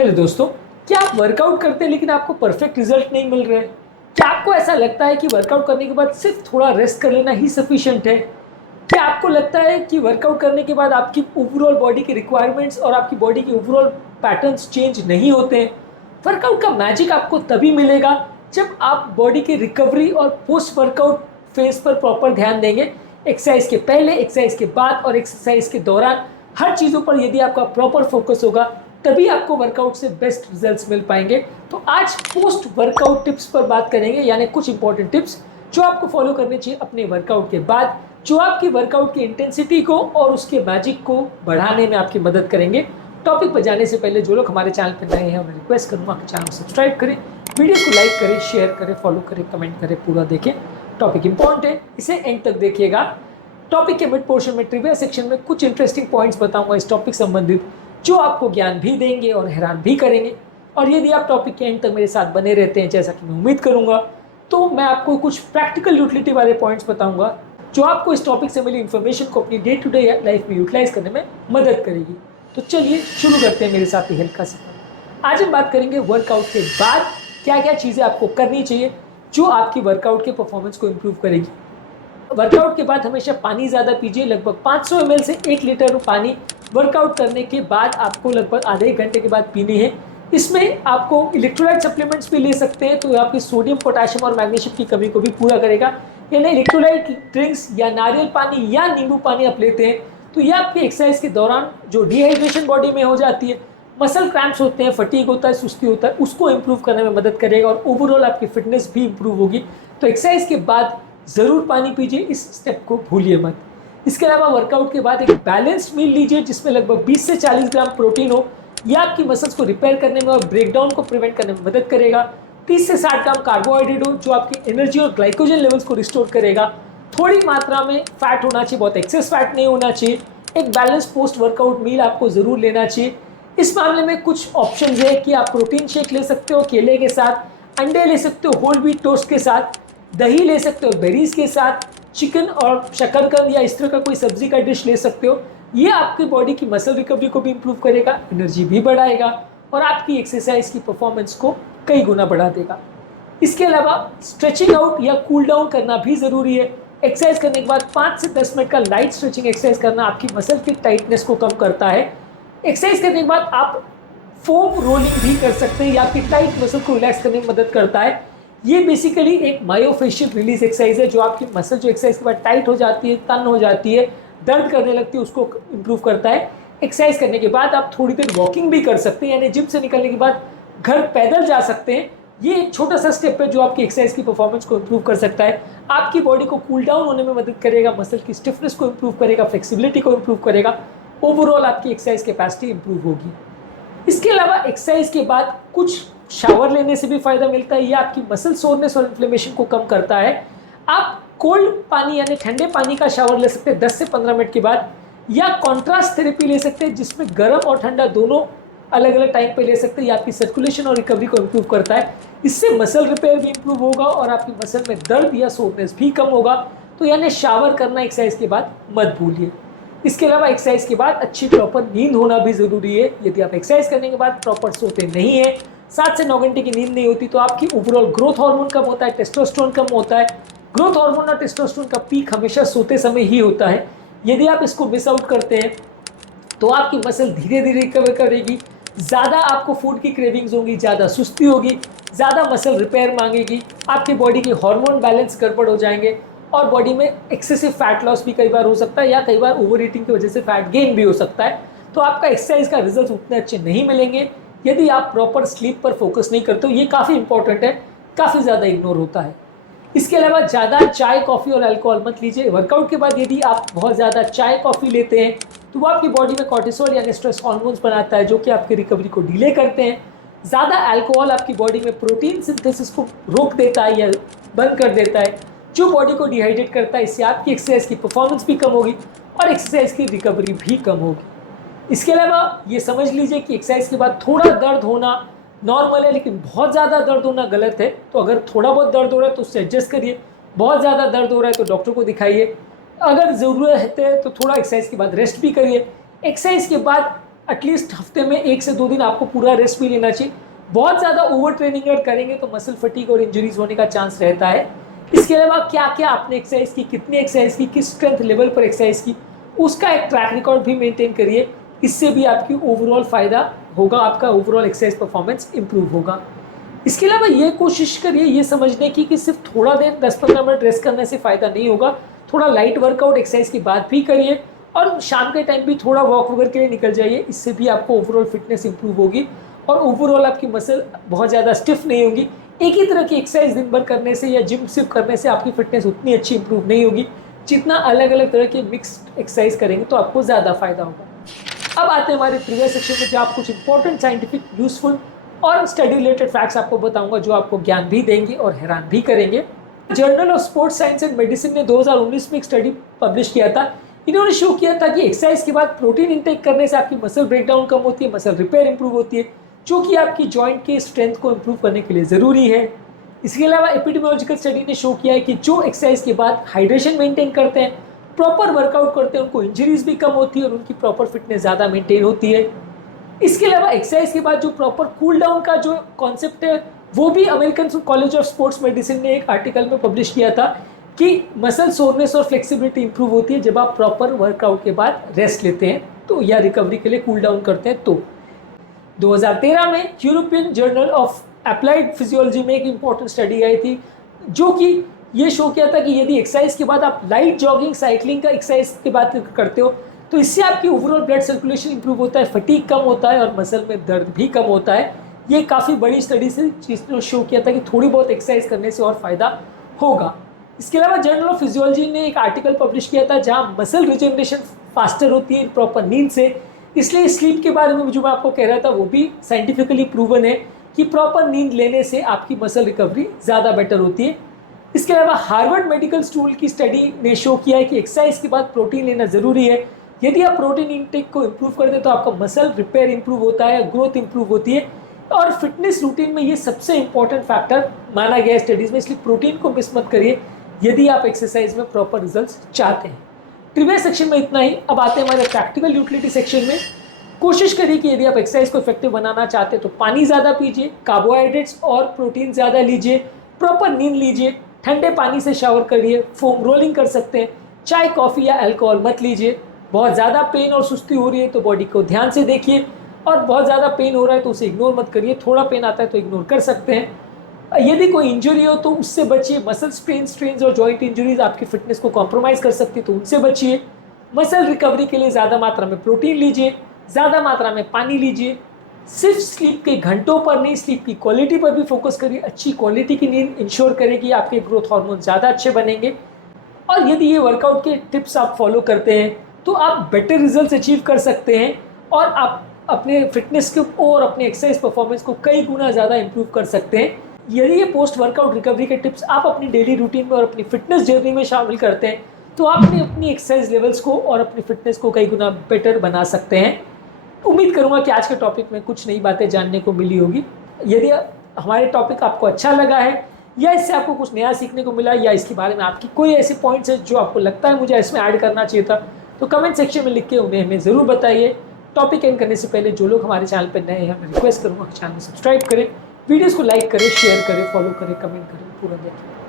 Hello दोस्तों, क्या आप वर्कआउट करते हैं लेकिन आपको परफेक्ट रिजल्ट नहीं मिल रहे हैं? क्या आपको ऐसा लगता है कि वर्कआउट करने के बाद सिर्फ थोड़ा रेस्ट कर लेना ही सफिशिएंट है? क्या आपको लगता है कि वर्कआउट करने के बाद आपकी ओवरऑल बॉडी की रिक्वायरमेंट्स और आपकी बॉडी के ओवरऑल पैटर्न्स चेंज नहीं होते हैं? वर्कआउट का मैजिक आपको तभी मिलेगा जब आप बॉडी की रिकवरी और पोस्ट वर्कआउट फेज पर प्रॉपर ध्यान देंगे। एक्सरसाइज के पहले, एक्सरसाइज के बाद और एक्सरसाइज के दौरान हर चीज़ों पर यदि आपका प्रॉपर फोकस होगा तभी आपको वर्कआउट से बेस्ट रिजल्ट्स मिल पाएंगे। तो आज पोस्ट वर्कआउट टिप्स पर बात करेंगे, यानी कुछ इंपॉर्टेंट टिप्स जो आपको फॉलो करने चाहिए अपने वर्कआउट के बाद, जो आपकी वर्कआउट की इंटेंसिटी को और उसके मैजिक को बढ़ाने में आपकी मदद करेंगे। टॉपिक पर जाने से पहले जो लोग हमारे चैनल पर नए हैं उन्हें रिक्वेस्ट करूंगा कि चैनल को सब्सक्राइब करें, वीडियो को लाइक करें, शेयर करें, फॉलो करें, कमेंट करें, पूरा देखें। टॉपिक इंपॉर्टेंट है, इसे एंड तक देखिएगा। टॉपिक के मिड पोर्शन में ट्रिविया सेक्शन में कुछ इंटरेस्टिंग पॉइंट्स बताऊंगा इस टॉपिक संबंधित, जो आपको ज्ञान भी देंगे और हैरान भी करेंगे। और यदि आप टॉपिक के एंड तक मेरे साथ बने रहते हैं, जैसा कि मैं उम्मीद करूंगा, तो मैं आपको कुछ प्रैक्टिकल यूटिलिटी वाले पॉइंट्स बताऊंगा जो आपको इस टॉपिक से मिली इन्फॉर्मेशन को अपनी डे टू डे लाइफ में यूटिलाइज करने में मदद करेगी। तो चलिए शुरू करते हैं मेरे साथ ये हल्का सफर। आज हम बात करेंगे वर्कआउट के बाद क्या क्या चीज़ें आपको करनी चाहिए जो आपकी वर्कआउट के परफॉर्मेंस को इम्प्रूव करेगी। वर्कआउट के बाद हमेशा पानी ज़्यादा पीजिए। लगभग 500 ml से 1 लीटर पानी वर्कआउट करने के बाद आपको लगभग आधे एक घंटे के बाद पीनी है। इसमें आपको इलेक्ट्रोलाइट सप्लीमेंट्स भी ले सकते हैं, तो आपकी सोडियम, पोटेशियम और मैग्नीशियम की कमी को भी पूरा करेगा। यानी इलेक्ट्रोलाइट ड्रिंक्स या नारियल पानी या नींबू पानी आप लेते हैं तो ये आपकी एक्सरसाइज के दौरान जो डिहाइड्रेशन बॉडी में हो जाती है, मसल क्रैम्प्स होते हैं, फटीग होता है, सुस्ती होता है, उसको इम्प्रूव करने में मदद करेगा और ओवरऑल आपकी फिटनेस भी इम्प्रूव होगी। तो एक्सरसाइज के बाद ज़रूर पानी पीजिए, इस स्टेप को भूलिए मत। इसके अलावा वर्कआउट के बाद एक बैलेंस्ड मील लीजिए जिसमें लगभग 20 से 40 ग्राम प्रोटीन हो। यह आपकी मसल्स को रिपेयर करने में और ब्रेकडाउन को प्रिवेंट करने में मदद करेगा। 30 से 60 ग्राम कार्बोहाइड्रेट हो जो आपकी एनर्जी और ग्लाइकोजन लेवल्स को रिस्टोर करेगा। थोड़ी मात्रा में फैट होना चाहिए, बहुत एक्सेस फैट नहीं होना चाहिए। एक बैलेंस पोस्ट वर्कआउट मील आपको ज़रूर लेना चाहिए। इस मामले में कुछ ऑप्शन है कि आप प्रोटीन शेक ले सकते हो केले के साथ, अंडे ले सकते हो होल व्हीट टोस्ट के साथ, दही ले सकते हो बेरीज के साथ, चिकन और शकरकंद या इस तरह का कोई सब्जी का डिश ले सकते हो। ये आपकी बॉडी की मसल रिकवरी को भी इंप्रूव करेगा, एनर्जी भी बढ़ाएगा और आपकी एक्सरसाइज की परफॉर्मेंस को कई गुना बढ़ा देगा। इसके अलावा स्ट्रेचिंग आउट या कूल डाउन करना भी ज़रूरी है। एक्सरसाइज करने के बाद 5 से 10 मिनट का लाइट स्ट्रेचिंग एक्सरसाइज करना आपकी मसल की टाइटनेस को कम करता है। एक्सरसाइज करने के बाद आप फोम रोलिंग भी कर सकते हैं, या आपकी टाइट मसल को रिलैक्स करने में मदद करता है। ये बेसिकली एक मायोफेशियल रिलीज एक्सरसाइज है जो आपकी मसल जो एक्सरसाइज के बाद टाइट हो जाती है, तन हो जाती है, दर्द करने लगती है, उसको इम्प्रूव करता है। एक्सरसाइज करने के बाद आप थोड़ी देर वॉकिंग भी कर सकते हैं, यानी जिम से निकलने के बाद घर पैदल जा सकते हैं। ये एक छोटा सा स्टेप है जो आपकी एक्सरसाइज की परफॉर्मेंस को इम्प्रूव कर सकता है, आपकी बॉडी को कूल डाउन होने में मदद करेगा, मसल की स्टिफनेस को इम्प्रूव करेगा, फ्लेक्सिबिलिटी को इम्प्रूव करेगा, ओवरऑल आपकी एक्सरसाइज कैपेसिटी इम्प्रूव होगी। इसके अलावा एक्सरसाइज के बाद कुछ शावर लेने से भी फायदा मिलता है। यह आपकी मसल सोरनेस और इन्फ्लेमेशन को कम करता है। आप कोल्ड पानी यानी ठंडे पानी का शावर ले सकते हैं 10 से 15 मिनट के बाद, या कॉन्ट्रास्ट थेरेपी ले सकते हैं जिसमें गर्म और ठंडा दोनों अलग अलग टाइम पे ले सकते हैं। यह आपकी सर्कुलेशन और रिकवरी को इम्प्रूव करता है। इससे मसल रिपेयर भी इम्प्रूव होगा और आपकी मसल में दर्द या सोरनेस भी कम होगा। तो यानी शावर करना एक्सरसाइज के बाद मत भूलिए। इसके अलावा एक्सरसाइज के बाद अच्छी प्रॉपर नींद होना भी ज़रूरी है। यदि आप एक्सरसाइज करने के बाद प्रॉपर सोते नहीं है, 7 से 9 घंटे की नींद नहीं होती, तो आपकी ओवरऑल ग्रोथ हार्मोन कम होता है, टेस्टोस्टेरोन कम होता है। ग्रोथ हार्मोन और टेस्टोस्टेरोन का पीक हमेशा सोते समय ही होता है। यदि आप इसको मिस आउट करते हैं तो आपकी मसल धीरे धीरे रिकवर करेगी, ज़्यादा आपको फूड की क्रेविंग्स होंगी, ज़्यादा सुस्ती होगी, ज़्यादा मसल रिपेयर मांगेगी, आपकी बॉडी के हार्मोन बैलेंस गड़बड़ हो जाएंगे और बॉडी में एक्सेसिव फैट लॉस भी कई बार हो सकता है, या कई बार ओवर ईटिंग की वजह से फैट गेन भी हो सकता है। तो आपका एक्सरसाइज का रिजल्ट उतने अच्छे नहीं मिलेंगे यदि आप प्रॉपर स्लीप पर फोकस नहीं करते हो। ये काफ़ी इंपॉर्टेंट है, काफ़ी ज़्यादा इग्नोर होता है। इसके अलावा ज़्यादा चाय, कॉफ़ी और अल्कोहल मत लीजिए। वर्कआउट के बाद यदि आप बहुत ज़्यादा चाय, कॉफ़ी लेते हैं तो वो आपकी बॉडी में कॉर्टिसोल यानी स्ट्रेस हार्मोन्स बनाता है जो कि आपकी रिकवरी को डिले करते हैं। ज़्यादा अल्कोहल आपकी बॉडी में प्रोटीन सिंथेसिस को रोक देता है या बंद कर देता है, जो बॉडी को डिहाइड्रेट करता है। इससे आपकी एक्सरसाइज की परफॉर्मेंस भी कम होगी और एक्सरसाइज की रिकवरी भी कम होगी। इसके अलावा ये समझ लीजिए कि एक्सरसाइज के बाद थोड़ा दर्द होना नॉर्मल है, लेकिन बहुत ज़्यादा दर्द होना गलत है। तो अगर थोड़ा बहुत दर्द हो रहा है तो उससे एडजस्ट करिए, बहुत ज़्यादा दर्द हो रहा है तो डॉक्टर को दिखाइए। अगर ज़रूरत है तो थोड़ा एक्सरसाइज के बाद रेस्ट भी करिए। एक्सरसाइज के बाद एटलीस्ट हफ्ते में 1 से 2 दिन आपको पूरा रेस्ट भी लेना चाहिए। बहुत ज़्यादा ओवर ट्रेनिंग अगर करेंगे तो मसल फटीग और इंजरीज होने का चांस रहता है। इसके अलावा क्या क्या आपने एक्सरसाइज की, कितनी एक्सरसाइज की, किस स्ट्रेंथ लेवल पर एक्सरसाइज की, उसका एक ट्रैक रिकॉर्ड भी मेंटेन करिए। इससे भी आपकी ओवरऑल फ़ायदा होगा, आपका ओवरऑल एक्सरसाइज परफॉर्मेंस इंप्रूव होगा। इसके अलावा ये कोशिश करिए ये समझने की कि सिर्फ थोड़ा देर 10-15 मिनट रेस्ट करने से फ़ायदा नहीं होगा। थोड़ा लाइट वर्कआउट एक्सरसाइज के बाद भी करिए और शाम के टाइम भी थोड़ा वॉक वगैरह के लिए निकल जाइए। इससे भी आपको ओवरऑल फिटनेस इंप्रूव होगी और ओवरऑल आपकी मसल बहुत ज़्यादा स्टिफ नहीं होगी। एक ही तरह की एक्सरसाइज दिन भर करने से या जिम सिर्फ करने से आपकी फिटनेस उतनी अच्छी इंप्रूव नहीं होगी जितना अलग अलग तरह के मिक्स्ड एक्सरसाइज करेंगे तो आपको ज़्यादा फायदा होगा। अब आते हैं हमारे प्रीवियस सेक्शन में, जहाँ आप कुछ इंपॉर्टेंट साइंटिफिक, यूजफुल और स्टडी रिलेटेड फैक्ट्स आपको बताऊंगा जो आपको ज्ञान भी देंगे और हैरान भी करेंगे। Journal of sports science and medicine ने 2019 में एक स्टडी पब्लिश किया था। इन्होंने शो किया था कि एक्सरसाइज के बाद प्रोटीन इंटेक करने से आपकी मसल ब्रेकडाउन कम होती है, मसल रिपेयर इंप्रूव होती है, जो कि आपकी जॉइंट के स्ट्रेंथ को इंप्रूव करने के लिए ज़रूरी है। इसके अलावा एपिडेमियोलॉजिकल स्टडी ने शो किया है कि जो एक्सरसाइज के बाद हाइड्रेशन मेंटेन करते हैं, प्रॉपर वर्कआउट करते हैं, उनको इंजरीज भी कम होती है और उनकी प्रॉपर फिटनेस ज़्यादा मेंटेन होती है। इसके अलावा एक्सरसाइज के बाद जो प्रॉपर कूल डाउन का जो कॉन्सेप्ट है वो भी American college of sports medicine ने एक आर्टिकल में पब्लिश किया था कि मसल सोरनेस और फ्लेक्सिबिलिटी इंप्रूव होती है जब आप प्रॉपर वर्कआउट के बाद रेस्ट लेते हैं तो, या रिकवरी के लिए कूल डाउन करते हैं तो। 2013 में European journal of applied physiology में एक इंपॉर्टेंट स्टडी आई थी जो कि ये शो किया था कि यदि एक्सरसाइज के बाद आप लाइट जॉगिंग, साइकिलिंग का एक्सरसाइज के बाद करते हो तो इससे आपकी ओवरऑल ब्लड सर्कुलेशन इंप्रूव होता है, फटीग कम होता है और मसल में दर्द भी कम होता है। ये काफ़ी बड़ी स्टडी से जिसने शो किया था कि थोड़ी बहुत एक्सरसाइज करने से और फायदा होगा। इसके अलावा जर्नल ऑफ फिजियोलॉजी ने एक आर्टिकल पब्लिश किया था जहाँ मसल रिजेनरेशन फास्टर होती है प्रॉपर नींद से। इसलिए स्लीप के बारे में जो मैं आपको कह रहा था वो भी साइंटिफिकली प्रूवन है कि प्रॉपर नींद लेने से आपकी मसल रिकवरी ज़्यादा बेटर होती है। इसके अलावा हार्वर्ड मेडिकल स्कूल की स्टडी ने शो किया है कि एक्सरसाइज के बाद प्रोटीन लेना ज़रूरी है। यदि आप प्रोटीन इंटेक को इम्प्रूव करते हैं तो आपका मसल रिपेयर इंप्रूव होता है, ग्रोथ इंप्रूव होती है और फिटनेस रूटीन में ये सबसे इंपॉर्टेंट फैक्टर माना गया है स्टडीज़ में। इसलिए प्रोटीन को मिस मत करिए यदि आप एक्सरसाइज में प्रॉपर रिजल्ट्स चाहते हैं। प्रीवियस सेक्शन में इतना ही। अब आते हैं हमारे प्रैक्टिकल यूटिलिटी सेक्शन में। कोशिश करिए कि यदि आप एक्सरसाइज को इफेक्टिव बनाना चाहते हैं तो पानी ज़्यादा पीजिए, कार्बोहाइड्रेट्स और प्रोटीन ज़्यादा लीजिए, प्रॉपर नींद लीजिए, ठंडे पानी से शावर करिए, फोम रोलिंग कर सकते हैं, चाय, कॉफ़ी या अल्कोहल मत लीजिए। बहुत ज़्यादा पेन और सुस्ती हो रही है तो बॉडी को ध्यान से देखिए और बहुत ज़्यादा पेन हो रहा है तो उसे इग्नोर मत करिए। थोड़ा पेन आता है तो इग्नोर कर सकते हैं। यदि कोई इंजरी हो तो उससे बचिए। मसल स्ट्रेन्स और जॉइंट इंजरीज आपकी फिटनेस को कॉम्प्रोमाइज़ कर सकती है तो उनसे बचिए। मसल रिकवरी के लिए ज़्यादा मात्रा में प्रोटीन लीजिए, ज़्यादा मात्रा में पानी लीजिए। सिर्फ स्लीप के घंटों पर नहीं, स्लीप की क्वालिटी पर भी फोकस करिए। अच्छी क्वालिटी की नींद इंश्योर करेगी, आपके ग्रोथ हार्मोन ज़्यादा अच्छे बनेंगे। और यदि ये वर्कआउट के टिप्स आप फॉलो करते हैं तो आप बेटर रिजल्ट्स अचीव कर सकते हैं और आप अपने फिटनेस को और अपने एक्सरसाइज परफॉर्मेंस को कई गुना ज़्यादा इंप्रूव कर सकते हैं। यदि ये पोस्ट वर्कआउट रिकवरी के टिप्स आप अपनी डेली रूटीन में और अपनी फिटनेस जर्नी में शामिल करते हैं तो आप अपनी एक्सरसाइज लेवल्स को और अपनी फिटनेस को कई गुना बेटर बना सकते हैं। उम्मीद करूँगा कि आज के टॉपिक में कुछ नई बातें जानने को मिली होगी। यदि हमारे टॉपिक आपको अच्छा लगा है या इससे आपको कुछ नया सीखने को मिला या इसके बारे में आपकी कोई ऐसे पॉइंट्स है जो आपको लगता है मुझे इसमें ऐड करना चाहिए था तो कमेंट सेक्शन में लिख के उन्हें हमें ज़रूर बताइए। टॉपिक एंड करने से पहले जो लोग हमारे चैनल पर नए हैं मैं रिक्वेस्ट करूँगा कि चैनल को सब्सक्राइब करें, वीडियोज़ को लाइक करें, शेयर करें, फॉलो करें, कमेंट करें, पूरा देखें।